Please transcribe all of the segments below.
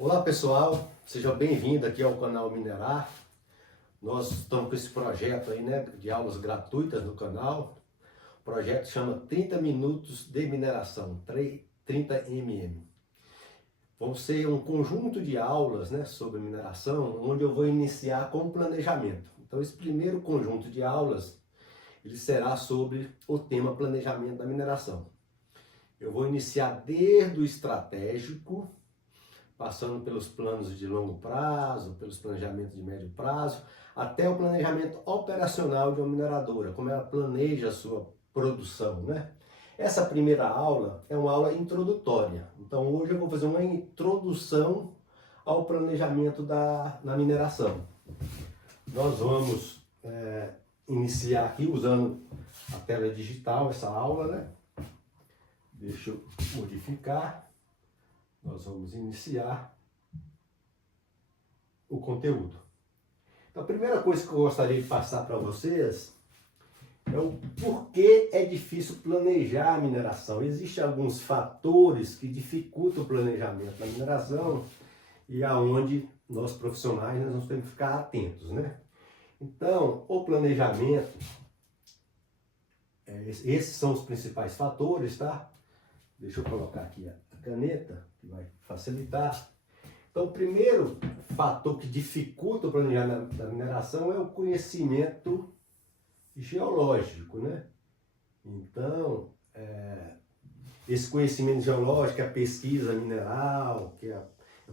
Olá pessoal, seja bem-vindo aqui ao canal Minerar. Nós estamos com esse projeto aí, né, de aulas gratuitas no canal. O projeto chama 30 minutos de mineração, 30 Vão ser um conjunto de aulas, né, sobre mineração, onde eu vou iniciar com o planejamento. Então esse primeiro conjunto de aulas, ele será sobre o tema planejamento da mineração. Eu vou iniciar desde o estratégico, passando pelos planos de longo prazo, pelos planejamentos de médio prazo, até o planejamento operacional de uma mineradora, como ela planeja a sua produção, né? Essa primeira aula é uma aula introdutória, então hoje eu vou fazer uma introdução ao planejamento na mineração. Nós vamos iniciar aqui usando a tela digital, essa aula, né? Deixa eu modificar. Nós vamos iniciar o conteúdo. Então, a primeira coisa que eu gostaria de passar para vocês é o porquê é difícil planejar a mineração. Existem alguns fatores que dificultam o planejamento da mineração e aonde nós profissionais nós temos que ficar atentos, né? Então, o planejamento, esses são os principais fatores, tá? Deixa eu colocar aqui a caneta, que vai facilitar. Então, o primeiro fator que dificulta o planejamento da mineração é o conhecimento geológico, né? Então, esse conhecimento geológico, a pesquisa mineral, que é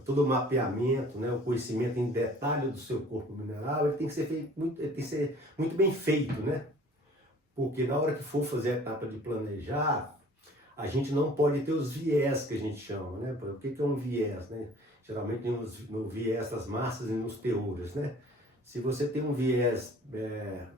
todo o mapeamento, né? O conhecimento em detalhe do seu corpo mineral, ele tem que ser muito bem feito, né? Porque na hora que for fazer a etapa de planejar, a gente não pode ter os viés que a gente chama, né? O que é um viés, né? Geralmente tem no viés das massas e nos teores, né? Se você tem um viés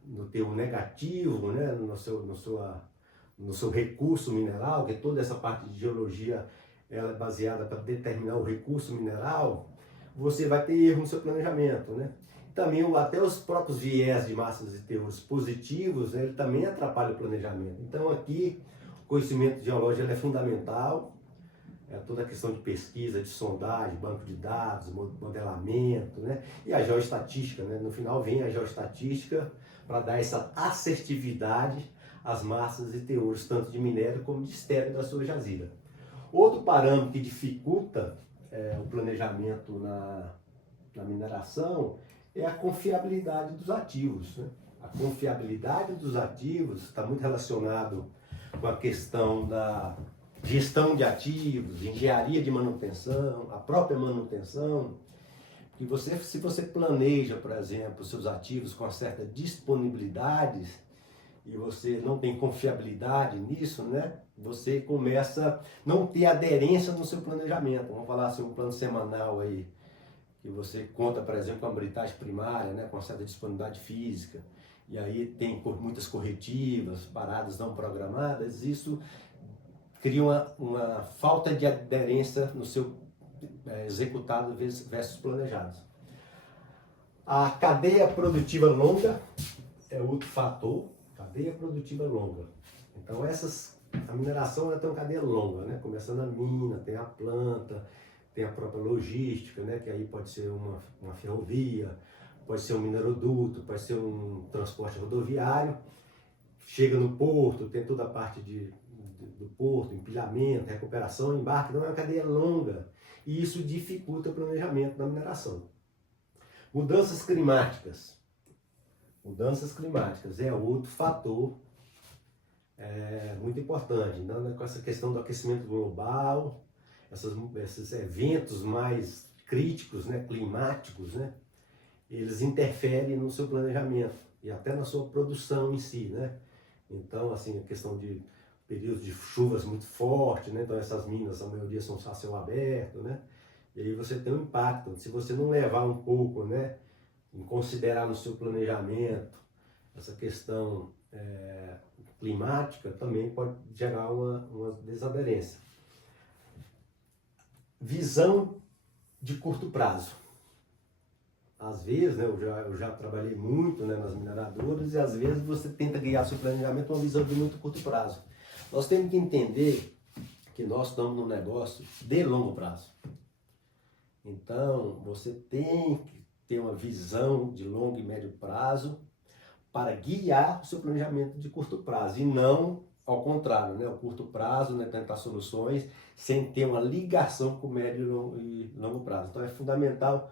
no teor negativo, né? No seu recurso mineral, que toda essa parte de geologia ela é baseada para determinar o recurso mineral, você vai ter erro no seu planejamento, né? Também até os próprios viés de massas e teores positivos, né? Ele também atrapalha o planejamento. Então aqui o conhecimento geológico é fundamental, toda a questão de pesquisa, de sondagem, banco de dados, modelamento, né? E a geoestatística, né? No final vem a geoestatística para dar essa assertividade às massas e teores, tanto de minério como de estéreo da sua jazida. Outro parâmetro que dificulta o planejamento na mineração é a confiabilidade dos ativos, né? A confiabilidade dos ativos está muito relacionado com a questão da gestão de ativos, engenharia de manutenção, a própria manutenção. E se você planeja, por exemplo, os seus ativos com uma certa disponibilidade e você não tem confiabilidade nisso, né? Você começa a não ter aderência no seu planejamento. Vamos falar assim, um plano semanal aí, que você conta, por exemplo, com a britagem primária, né? Com uma certa disponibilidade física. E aí tem muitas corretivas, paradas não programadas, isso cria uma falta de aderência no seu executado versus planejado. A cadeia produtiva longa é outro fator, cadeia produtiva longa. Então a mineração ela tem uma cadeia longa, né? Começando a mina, tem a planta, tem a própria logística, né? Que aí pode ser uma ferrovia, pode ser um mineroduto, pode ser um transporte rodoviário, chega no porto, tem toda a parte do porto, empilhamento, recuperação, embarque, não é uma cadeia longa e isso dificulta o planejamento da mineração. Mudanças climáticas é outro fator muito importante, né? Com essa questão do aquecimento global, esses eventos mais críticos, né? Climáticos, né? Eles interferem no seu planejamento e até na sua produção em si, né? Então, assim, a questão de períodos de chuvas muito fortes, né? Então essas minas, a maioria são a céu aberto, né? E aí você tem um impacto. Se você não levar um pouco, né? Em considerar no seu planejamento essa questão climática, também pode gerar uma desaderência. Visão de curto prazo. Às vezes, né, eu já trabalhei muito, né, nas mineradoras e às vezes você tenta guiar seu planejamento com uma visão de muito curto prazo. Nós temos que entender que nós estamos num negócio de longo prazo. Então, você tem que ter uma visão de longo e médio prazo para guiar o seu planejamento de curto prazo e não ao contrário, né? O curto prazo, né, tentar soluções sem ter uma ligação com o médio e longo prazo. Então é fundamental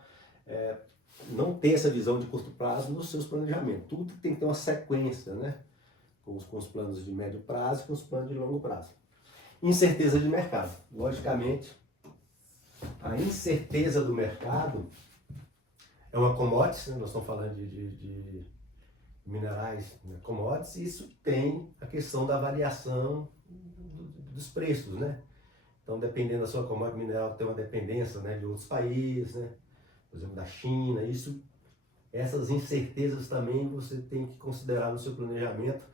não ter essa visão de curto prazo nos seus planejamentos. Tudo tem que ter uma sequência, né? Com os planos de médio prazo e com os planos de longo prazo. Incerteza de mercado. Logicamente, a incerteza do mercado é uma commodity, né? Nós estamos falando de minerais, né? Commodities, e isso tem a questão da variação dos preços, né? Então, dependendo da sua commodity mineral, tem uma dependência, né, de outros países, né? Por exemplo, da China. Essas incertezas também você tem que considerar no seu planejamento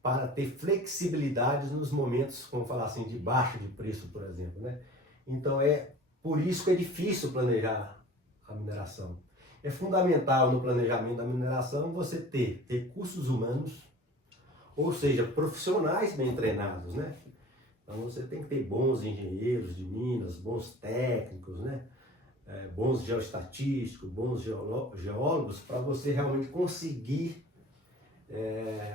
para ter flexibilidade nos momentos, como falar assim, de baixa de preço, por exemplo, né? Então é por isso que é difícil planejar a mineração. É fundamental no planejamento da mineração você ter recursos humanos, ou seja, profissionais bem treinados, né? Então você tem que ter bons engenheiros de minas, bons técnicos, né? Bons geoestatísticos, bons geólogos, para você realmente conseguir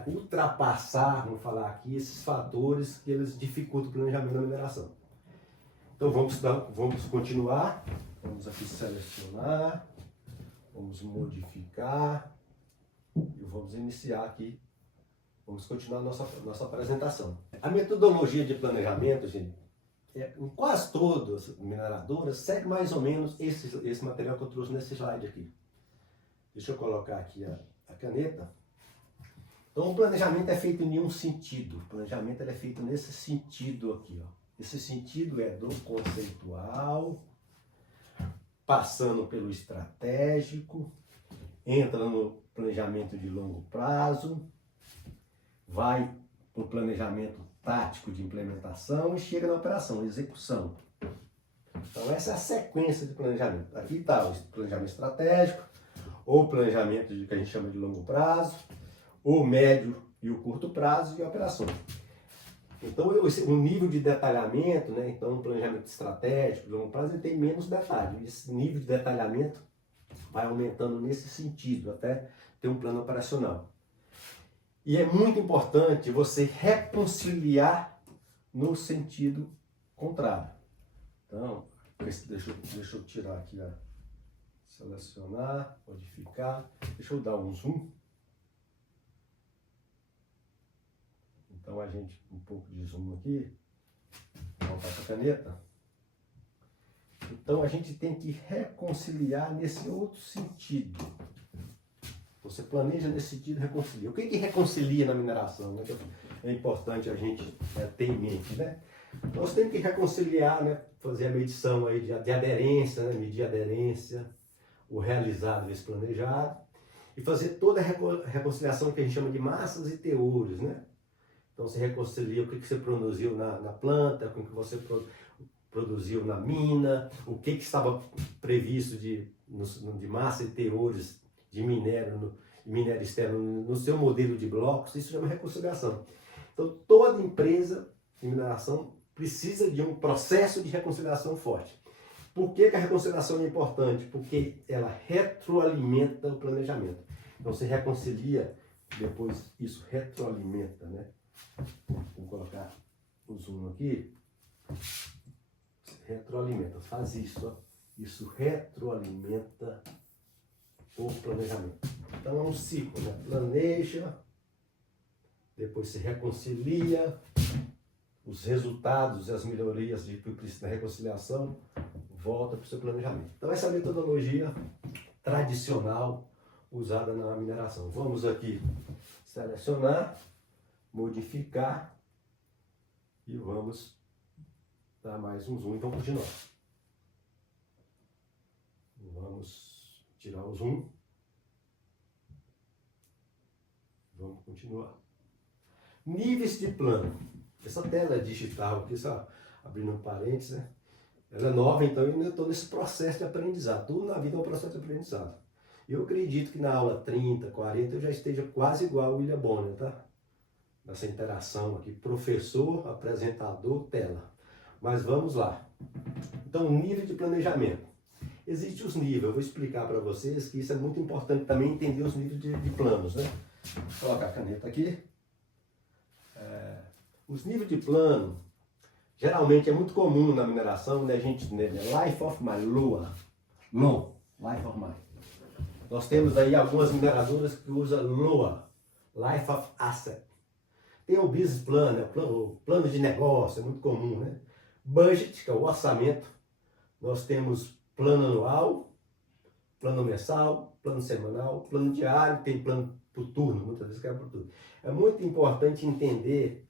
ultrapassar, vamos falar aqui, esses fatores que eles dificultam o planejamento da mineração. Então vamos continuar, vamos aqui selecionar, vamos modificar e vamos iniciar aqui, vamos continuar a nossa apresentação. A metodologia de planejamento, gente, em quase todas as mineradoras, segue mais ou menos esse material que eu trouxe nesse slide aqui. Deixa eu colocar aqui a caneta. Então o planejamento é feito em um sentido. O planejamento é feito nesse sentido aqui, ó. Esse sentido é do conceitual, passando pelo estratégico, entra no planejamento de longo prazo, vai para o planejamento tático de implementação e chega na operação, execução. Então essa é a sequência de planejamento. Aqui está o planejamento estratégico, ou planejamento que a gente chama de longo prazo, o médio e o curto prazo e operações. Então o nível de detalhamento, né? Então o planejamento estratégico, de longo prazo, ele tem menos detalhes. Esse nível de detalhamento vai aumentando nesse sentido, até ter um plano operacional. E é muito importante você reconciliar no sentido contrário. Então, deixa eu tirar aqui, selecionar, modificar, deixa eu dar um zoom. Então a gente, um pouco de zoom aqui, voltar para a caneta. Então a gente tem que reconciliar nesse outro sentido. Você planeja nesse sentido, reconcilia. O que reconcilia na mineração, né? É importante a gente ter em mente, né? Nós temos que reconciliar, né? Fazer a medição aí de aderência, né? Medir a aderência, o realizado vezes planejado, e fazer toda a reconciliação que a gente chama de massas e teores, né? Então você reconcilia o que você produziu na planta, com o que você produziu na mina, o que estava previsto de massa e teores de minério externo no seu modelo de blocos. Isso chama reconciliação. Então toda empresa de mineração precisa de um processo de reconciliação forte. Por que a reconciliação é importante? Porque ela retroalimenta o planejamento. Então você reconcilia, depois isso retroalimenta, né? Vou colocar o zoom aqui. Retroalimenta, faz isso, ó. Isso retroalimenta o planejamento. Então é um ciclo, né? Planeja, depois se reconcilia, os resultados e as melhorias da reconciliação volta para o seu planejamento. Então essa é a metodologia tradicional usada na mineração. Vamos aqui selecionar, modificar e vamos dar mais um zoom. Então continuar. Vamos tirar o zoom. Vamos continuar. Níveis de plano. Essa tela digital aqui, só abrindo um parênteses, né? Ela é nova, então eu ainda estou nesse processo de aprendizado. Tudo na vida é um processo de aprendizado. Eu acredito que na aula 30, 40 eu já esteja quase igual ao William Bonner, tá? Nessa interação aqui, professor, apresentador, tela. Mas vamos lá. Então, nível de planejamento. Existem os níveis, eu vou explicar para vocês que isso é muito importante também entender os níveis de planos, né? Vou colocar a caneta aqui. Os níveis de plano, geralmente é muito comum na mineração, né, a gente, né, Life of Mine, LOA, Life of Mine. Nós temos aí algumas mineradoras que usam LOA, Life of Asset. Tem o business plan, né, o plano de negócio, é muito comum, né? Budget, que é o orçamento. Nós temos plano anual, plano mensal, plano semanal, plano diário, tem plano por turno, muitas vezes que é por turno. É muito importante entender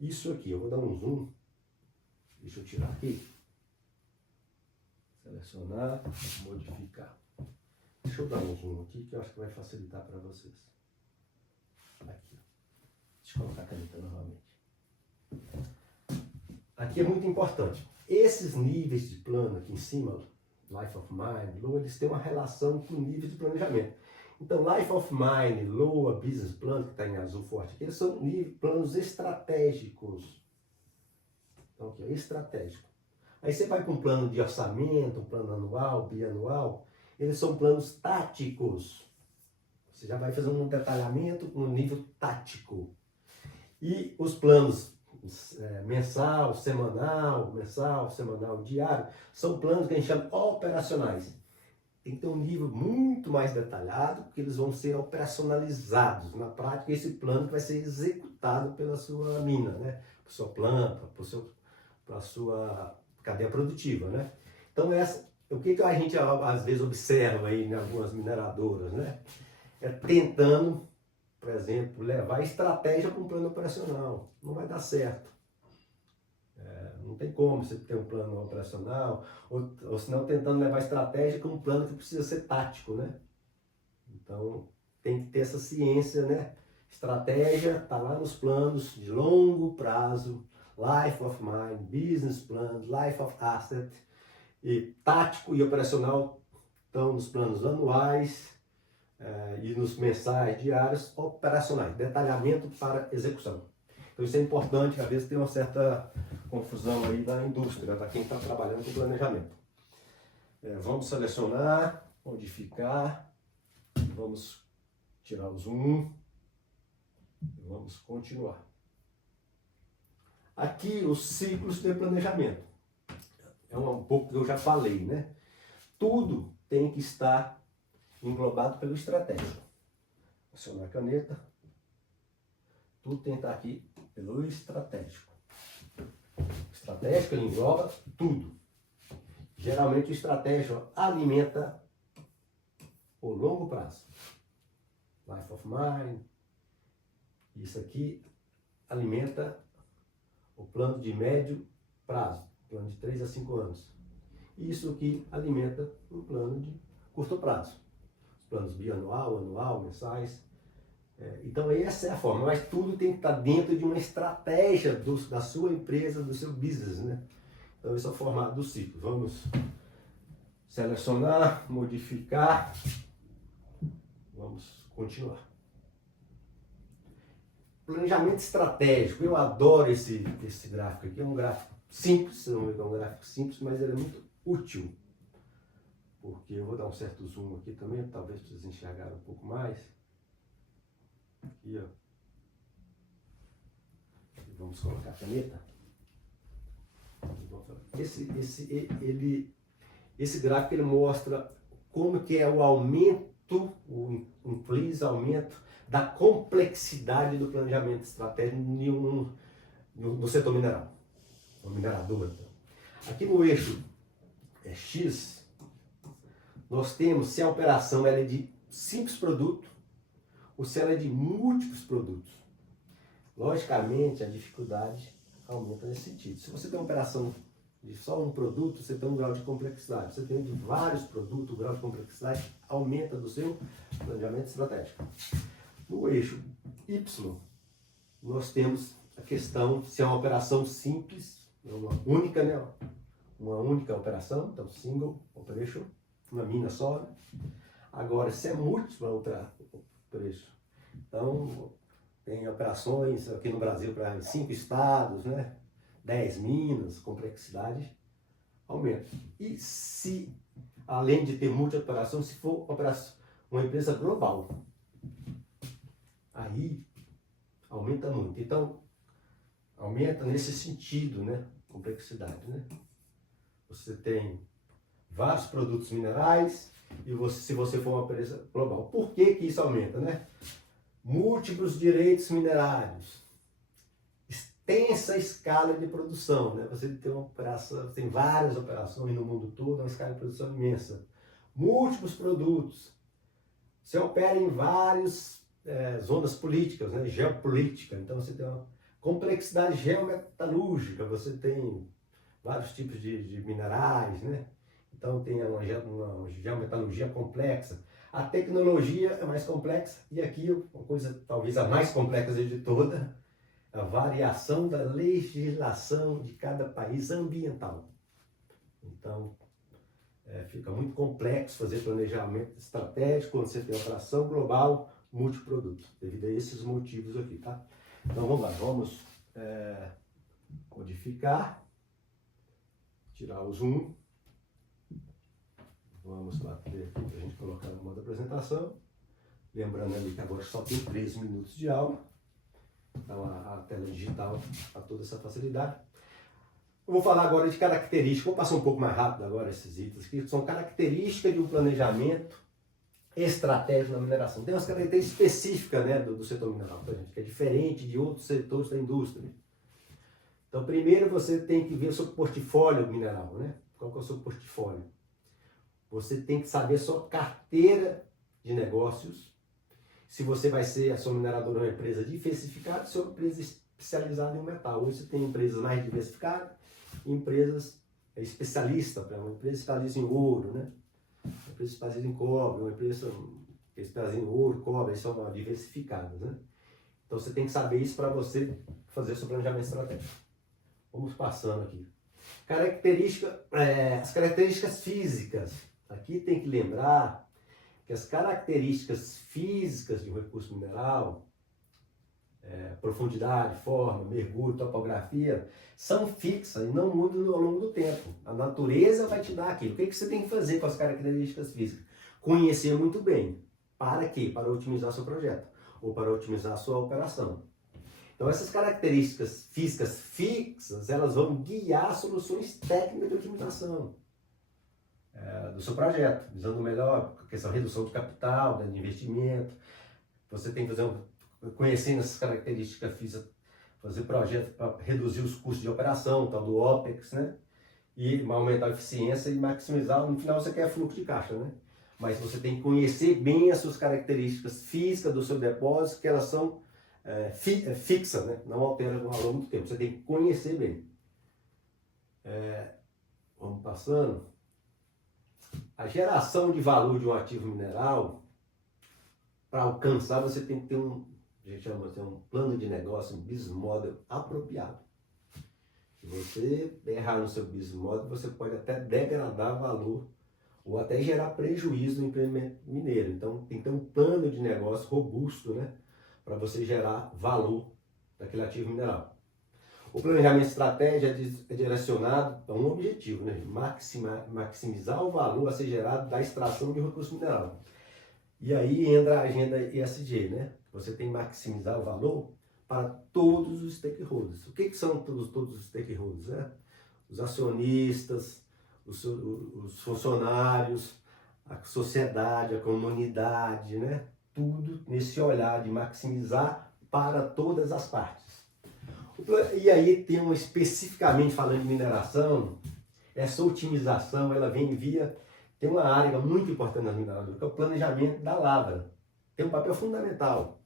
isso aqui. Eu vou dar um zoom. Deixa eu tirar aqui. Selecionar, modificar. Deixa eu dar um zoom aqui que eu acho que vai facilitar para vocês. Aqui. Deixa eu colocar a caneta novamente. Aqui é muito importante. Esses níveis de plano aqui em cima, Life of Mine, LOA, eles têm uma relação com níveis de planejamento. Então, Life of Mine, LOA, Business Plan, que está em azul forte aqui, eles são planos estratégicos. Então, aqui, estratégico. Aí você vai com um plano de orçamento, um plano anual, bianual, eles são planos táticos. Você já vai fazer um detalhamento no nível tático. E os planos mensal, semanal, diário, são planos que a gente chama operacionais. Tem que ter um nível muito mais detalhado, porque eles vão ser operacionalizados. Na prática, esse plano que vai ser executado pela sua mina, né? Por sua planta, para a sua cadeia produtiva, né? Então, o que a gente às vezes observa aí em algumas mineradoras, né? É tentando, por exemplo, levar a estratégia para um plano operacional. Não vai dar certo. Não tem como você ter um plano operacional, ou senão tentando levar a estratégia com um plano que precisa ser tático, né? Então, tem que ter essa ciência, né? Estratégia está lá nos planos de longo prazo, Life of Mine, Business Plan, Life of Asset, e tático e operacional estão nos planos anuais e nos mensais, diários, operacionais, detalhamento para execução. Então isso é importante, às vezes tem uma certa confusão aí da indústria, para quem está trabalhando com planejamento. Vamos selecionar, modificar, vamos tirar o zoom e vamos continuar. Aqui os ciclos de planejamento. É um pouco que eu já falei, né? Tudo tem que estar englobado pelo estratégico. Acionar a caneta. Tudo tem que estar aqui pelo estratégico. O estratégico engloba tudo. Geralmente o estratégico alimenta o longo prazo. Life of Mine. Isso aqui alimenta o plano de médio prazo, plano de 3 a 5 anos. Isso aqui alimenta o plano de curto prazo. Os planos bianual, anual, mensais. Então essa é a forma, mas tudo tem que estar dentro de uma estratégia da sua empresa, do seu business, né? Então esse é o formato do ciclo. Vamos selecionar, modificar, vamos continuar. Planejamento estratégico, eu adoro esse gráfico aqui, é um gráfico simples, é um gráfico simples, mas ele é muito útil, porque eu vou dar um certo zoom aqui também, talvez vocês enxergarem um pouco mais. Aqui, ó. E vamos colocar a caneta. Esse gráfico ele mostra como que é o aumento, o increase, aumento da complexidade do planejamento estratégico no setor mineral, no minerador. Aqui no eixo X, nós temos se a operação ela é de simples produto ou se ela é de múltiplos produtos. Logicamente, a dificuldade aumenta nesse sentido. Se você tem uma operação de só um produto, você tem um grau de complexidade. Se você tem de vários produtos, o grau de complexidade aumenta do seu planejamento estratégico. No eixo Y, nós temos a questão se é uma operação simples, uma única, né? Uma única operação, então single operation, uma mina só. Né? Agora, se é múltipla operation, então tem operações aqui no Brasil para 5 estados, né? 10 minas, complexidade aumenta. E se, além de ter multi-operação, se for uma empresa global, aí aumenta muito. Então, aumenta nesse sentido, né? Complexidade, né? Você tem vários produtos minerais e se você for uma empresa global. Por que que isso aumenta, né? Múltiplos direitos minerários, extensa escala de produção, né? Você tem uma operação, tem várias operações no mundo todo, uma escala de produção imensa. Múltiplos produtos. Você opera em várias zonas políticas, né? Geopolítica. Então você tem uma complexidade geometalúrgica, você tem vários tipos de minerais, né? Então tem uma geometalurgia complexa. A tecnologia é mais complexa e aqui uma coisa talvez a mais complexa de toda, a variação da legislação de cada país ambiental. Então fica muito complexo fazer planejamento estratégico quando você tem operação global multiproduto, devido a esses motivos aqui, tá? Então vamos lá, vamos codificar, tirar o zoom. Vamos bater aqui para a gente colocar no modo apresentação. Lembrando ali que agora só tem 13 minutos de aula. Então a tela digital está toda essa facilidade. Eu vou falar agora de características. Vou passar um pouco mais rápido agora esses itens aqui, que são características de um planejamento estratégico na mineração. Tem umas características específicas, né, do setor mineral, gente, que é diferente de outros setores da indústria. Então primeiro você tem que ver o seu portfólio mineral, né? Qual que é o seu portfólio? Você tem que saber a sua carteira de negócios, se você vai ser a sua mineradora uma empresa diversificada, ou uma empresa especializada em um metal. Hoje você tem empresas mais diversificadas, empresas especialistas, uma empresa especialista em ouro, né? Uma empresa especialista em cobre, uma empresa especialista em ouro, cobre, eles são diversificadas, né? Então você tem que saber isso para você fazer o seu planejamento estratégico. Vamos passando aqui. As características físicas. Aqui tem que lembrar que as características físicas de um recurso mineral, profundidade, forma, mergulho, topografia, são fixas e não mudam ao longo do tempo. A natureza vai te dar aquilo. O que você tem que fazer com as características físicas? Conhecer muito bem. Para quê? Para otimizar seu projeto ou para otimizar a sua operação. Então essas características físicas fixas, elas vão guiar soluções técnicas de otimização do seu projeto, visando melhor a questão de redução de capital, de investimento. Você tem que fazer conhecendo essas características físicas, fazer projetos para reduzir os custos de operação, tal do OPEX, né? E aumentar a eficiência e maximizar. No final você quer fluxo de caixa, né? Mas você tem que conhecer bem as suas características físicas do seu depósito, que elas são fixas, né? Não alteram ao longo do tempo. Você tem que conhecer bem. Vamos passando. A geração de valor de um ativo mineral, para alcançar, você tem que ter um plano de negócio, um business model apropriado. Se você errar no seu business model, você pode até degradar valor ou até gerar prejuízo no empreendimento mineiro. Então tem que ter um plano de negócio robusto, né, para você gerar valor daquele ativo mineral. O planejamento estratégico é direcionado a um objetivo, né? Maximizar o valor a ser gerado da extração de um recurso mineral. E aí entra a agenda ESG, né? Você tem que maximizar o valor para todos os stakeholders. O que são todos os stakeholders, né? Os acionistas, os funcionários, a sociedade, a comunidade, né? Tudo nesse olhar de maximizar para todas as partes. E aí tem especificamente falando de mineração, essa otimização ela vem tem uma área muito importante na mineração, que é o planejamento da lavra. Tem um papel fundamental,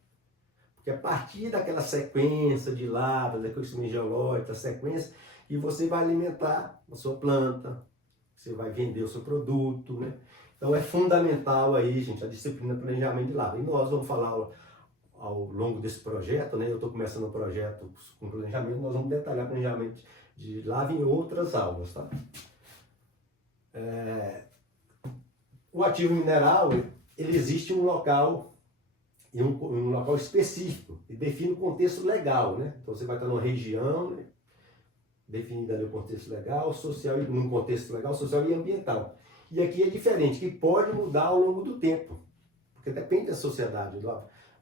porque a partir daquela sequência de lavras, da conhecimento geológico, da sequência, e você vai alimentar a sua planta, você vai vender o seu produto, né? Então é fundamental aí, gente, a disciplina de planejamento de lavra. E nós vamos falar ao longo desse projeto, né? Eu estou começando o projeto com planejamento, nós vamos detalhar planejamento de lavra em outras aulas, tá? O ativo mineral, ele existe em um local, um local específico, e define o contexto legal, né? Então você vai estar numa região, né? definida ali o contexto legal, social, num contexto legal, social e ambiental. E aqui é diferente, que pode mudar ao longo do tempo, porque depende da sociedade,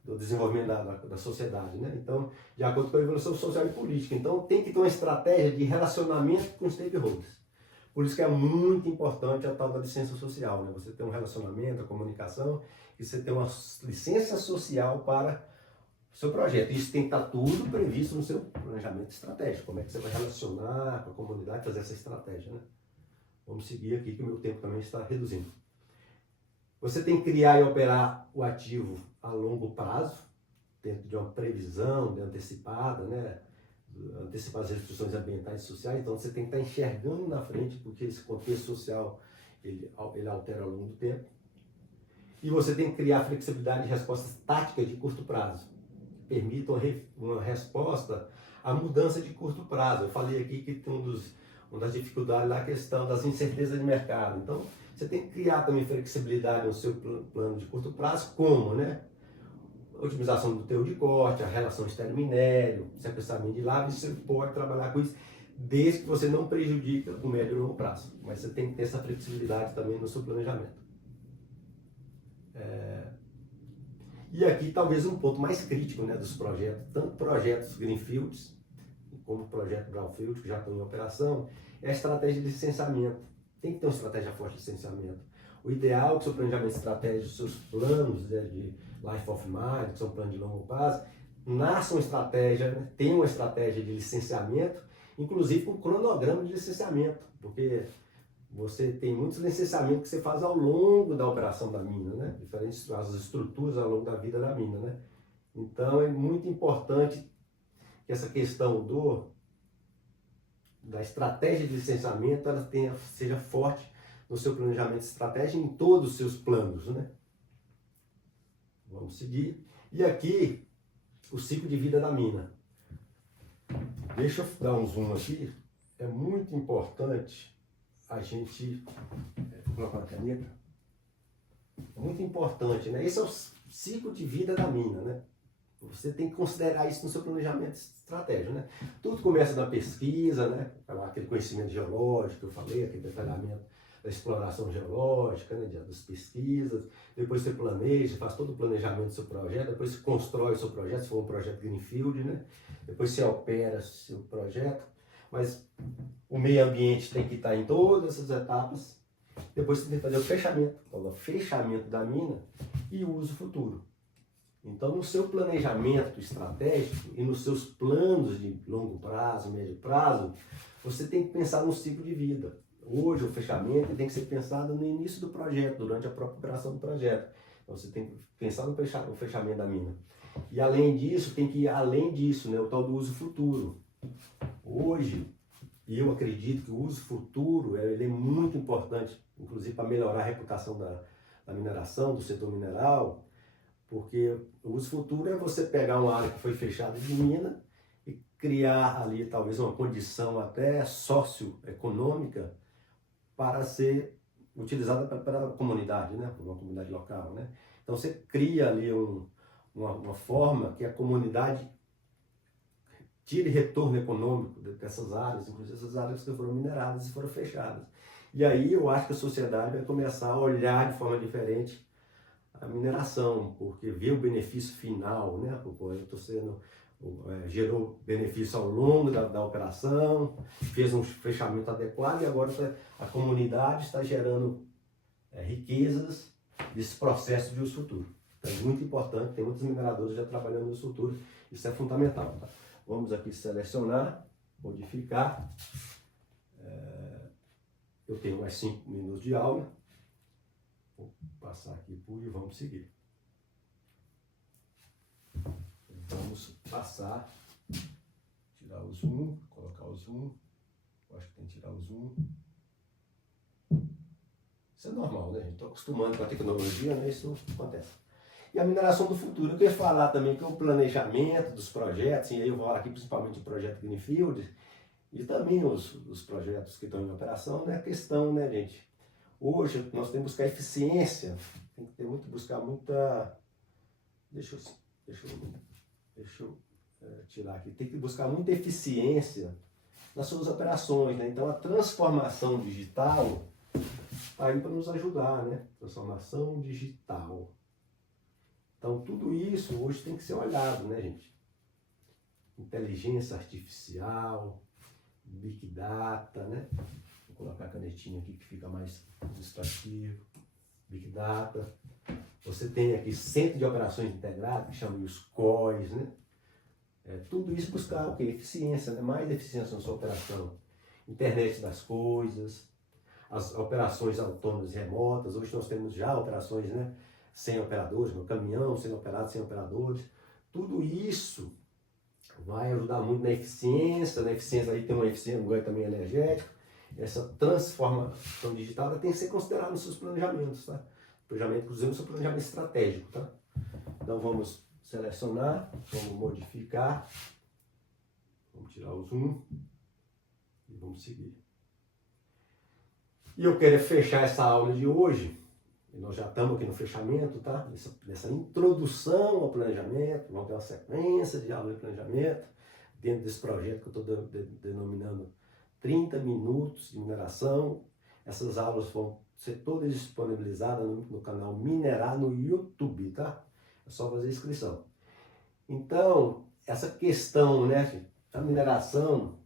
do desenvolvimento da sociedade, né? Então, de acordo com a evolução social e política. Então, tem que ter uma estratégia de relacionamento com os stakeholders. Por isso que é muito importante a tal da licença social, né? Você tem um relacionamento, a comunicação, e você tem uma licença social para o seu projeto. Isso tem que estar tudo previsto no seu planejamento estratégico. Como é que você vai relacionar com a comunidade, fazer essa estratégia, né? Vamos seguir aqui que o meu tempo também está reduzindo. Você tem que criar e operar o ativo a longo prazo, dentro de uma previsão antecipada, né? Antecipar as restrições ambientais e sociais. Então você tem que estar enxergando na frente, porque esse contexto social ele altera ao longo do tempo. E você tem que criar flexibilidade de respostas táticas de curto prazo, que permitam uma resposta à mudança de curto prazo. Eu falei aqui que tem uma das dificuldades lá é a questão das incertezas de mercado. Então, você tem que criar também flexibilidade no seu plano de curto prazo, como, né? A otimização do teor de corte, a relação estéreo-minério, sequestramento de lábios, você pode trabalhar com isso, desde que você não prejudique o médio e longo prazo. Mas você tem que ter essa flexibilidade também no seu planejamento. E aqui talvez um ponto mais crítico, né, dos projetos, tanto projetos Greenfields, como o projeto Brownfield, que já estão em operação, é a estratégia de licenciamento. Tem que ter uma estratégia forte de licenciamento. O ideal é que o seu planejamento estratégico, os seus planos, né, de Life of Mind, que são planos de longo prazo, nasça uma estratégia, né, tenha uma estratégia de licenciamento, inclusive com cronograma de licenciamento, porque você tem muitos licenciamentos que você faz ao longo da operação da mina, né? Diferentes as estruturas ao longo da vida da mina, né? Então é muito importante que essa questão da estratégia de licenciamento ela seja forte no seu planejamento estratégico em todos os seus planos, né? Vamos seguir. E aqui, o ciclo de vida da mina. Deixa eu dar um zoom aqui. É muito importante a gente... Vou colocar uma caneta. É muito importante, né? Esse é o ciclo de vida da mina, né? Você tem que considerar isso no seu planejamento estratégico, né? Tudo começa na pesquisa, né? Aquele conhecimento geológico que eu falei, aquele detalhamento da exploração geológica, né? Das pesquisas. Depois você planeja, faz todo o planejamento do seu projeto. Depois você constrói o seu projeto, se for um projeto Greenfield, né? Depois você opera o seu projeto. Mas o meio ambiente tem que estar em todas essas etapas. Depois você tem que fazer o fechamento, o fechamento da mina e o uso futuro. Então, no seu planejamento estratégico e nos seus planos de longo prazo, médio prazo, você tem que pensar no ciclo de vida. Hoje, o fechamento tem que ser pensado no início do projeto, durante a própria operação do projeto. Então, você tem que pensar no fechamento da mina. E, além disso, tem que ir além disso, né, o tal do uso futuro. Hoje, eu acredito que o uso futuro ele é muito importante, inclusive para melhorar a reputação da mineração, do setor mineral, porque o uso futuro é você pegar uma área que foi fechada de mina e criar ali talvez uma condição até socioeconômica para ser utilizada pela comunidade, né? Por uma comunidade local, né? Então você cria ali uma forma que a comunidade tire retorno econômico dessas áreas, inclusive essas áreas que foram mineradas e foram fechadas. E aí eu acho que a sociedade vai começar a olhar de forma diferente a mineração, porque vê o benefício final, né? Gerou benefício ao longo da operação, fez um fechamento adequado e agora a comunidade está gerando riquezas desse processo de uso futuro. Então, é muito importante, tem muitos mineradores já trabalhando no uso futuro, isso é fundamental. Tá? Vamos aqui selecionar, modificar. Eu tenho mais 5 minutos de aula. Vou passar aqui e vamos seguir. Vamos passar, tirar o zoom, colocar o zoom. Eu acho que tem que tirar o zoom. Isso é normal, né? A gente está acostumando com a tecnologia, né? Isso acontece. E a mineração do futuro, eu queria falar também que é o planejamento dos projetos, e aí eu vou falar aqui principalmente do projeto Greenfield, e também os projetos que estão em operação, né? A questão, né, gente? Hoje nós temos que buscar eficiência, tem que buscar muita... Deixa eu tirar aqui. Tem que buscar muita eficiência nas suas operações, né? Então a transformação digital está aí para nos ajudar, né? Transformação digital. Então tudo isso hoje tem que ser olhado, né, gente? Inteligência artificial, Big Data, né? Vou colocar a canetinha aqui que fica mais distrativo. Big Data. Você tem aqui Centro de Operações Integrado, que chama os COIs, né? Tudo isso buscar o quê? Eficiência, né? Mais eficiência na sua operação. Internet das coisas, as operações autônomas e remotas. Hoje nós temos já operações, né? Sem operadores, no caminhão, sendo operado sem operadores. Tudo isso vai ajudar muito na eficiência. Na eficiência aí tem uma eficiência, um ganho também energético. Essa transformação digital ela tem que ser considerada nos seus planejamentos, tá? Planejamento, inclusive, no seu planejamento estratégico, tá? Então vamos selecionar, vamos modificar, vamos tirar o zoom e vamos seguir. E eu quero fechar essa aula de hoje, e nós já estamos aqui no fechamento, tá? Dessa introdução ao planejamento, vamos ter uma sequência de aula de planejamento, dentro desse projeto que eu estou denominando 30 minutos de mineração. Essas aulas vão ser todas disponibilizadas no canal Minerar no YouTube, tá? É só fazer a inscrição. Então, essa questão, né, a mineração,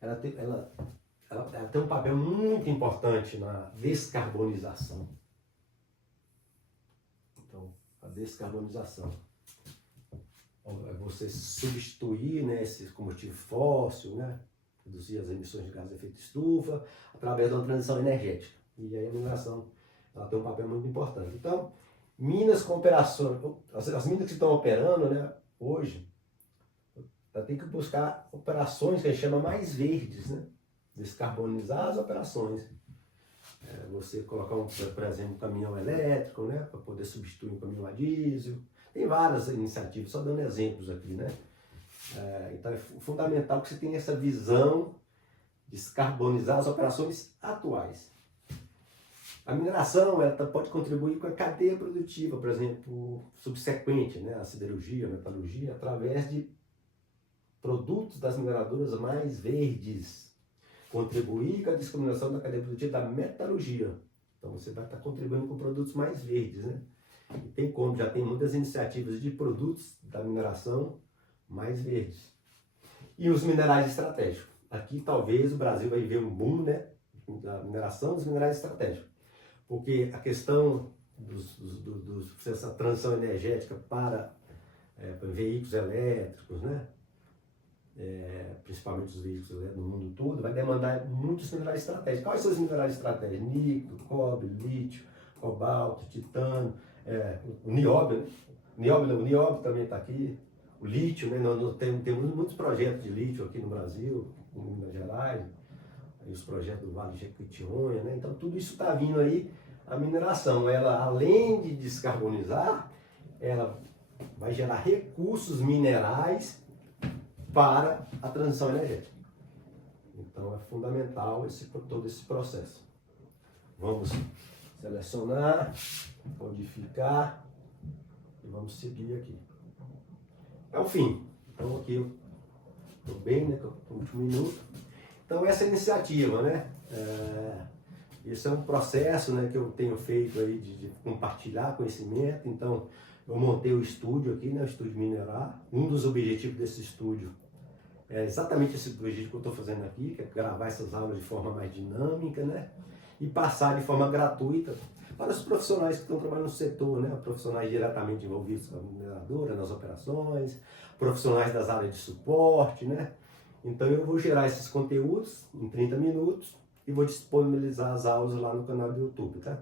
ela tem um papel muito importante na descarbonização. Então, a descarbonização. É você substituir, né, esse combustível fóssil, né, reduzir as emissões de gás de efeito estufa, através de uma transição energética. E aí a mineração ela tem um papel muito importante. Então, minas com operações, as minas que estão operando, né, hoje, ela tem que buscar operações que a gente chama mais verdes, né? Descarbonizar as operações. Você colocar, por exemplo, um caminhão elétrico, né, para poder substituir um caminhão a diesel. Tem várias iniciativas, só dando exemplos aqui, né? Então é fundamental que você tenha essa visão de descarbonizar as operações atuais. A mineração ela pode contribuir com a cadeia produtiva, por exemplo, subsequente, né, a siderurgia, a metalurgia, através de produtos das mineradoras mais verdes. Contribuir com a descarbonização da cadeia produtiva da metalurgia. Então você vai estar contribuindo com produtos mais verdes, né? E tem como, já tem muitas iniciativas de produtos da mineração mais verdes. E os minerais estratégicos. Aqui talvez o Brasil vai ver um boom, né, da mineração dos minerais estratégicos. Porque a questão dessa transição energética para veículos elétricos, né, principalmente os veículos elétricos no mundo todo, vai demandar muitos minerais estratégicos. Quais são os minerais estratégicos? Níquel, cobre, lítio, cobalto, titânio, o nióbio, né? O nióbio também está aqui. O lítio, né? Nós temos muitos projetos de lítio aqui no Brasil, em Minas Gerais, e os projetos do Vale de Jequitinhonha, né? Então tudo isso está vindo aí. A mineração, ela além de descarbonizar, ela vai gerar recursos minerais para a transição energética. Então é fundamental todo esse processo. Vamos selecionar, modificar e vamos seguir aqui. É o fim. Então aqui eu estou bem, né, no último minuto. Então essa iniciativa, né, esse é um processo, né, que eu tenho feito aí de compartilhar conhecimento. Então eu montei o estúdio aqui, né, o Estúdio Minerar. Um dos objetivos desse estúdio é exatamente esse objetivo que eu estou fazendo aqui, que é gravar essas aulas de forma mais dinâmica, né, e passar de forma gratuita para os profissionais que estão trabalhando no setor, né? Profissionais diretamente envolvidos com a mineradora, nas operações, profissionais das áreas de suporte, né? Então eu vou gerar esses conteúdos em 30 minutos e vou disponibilizar as aulas lá no canal do YouTube, tá?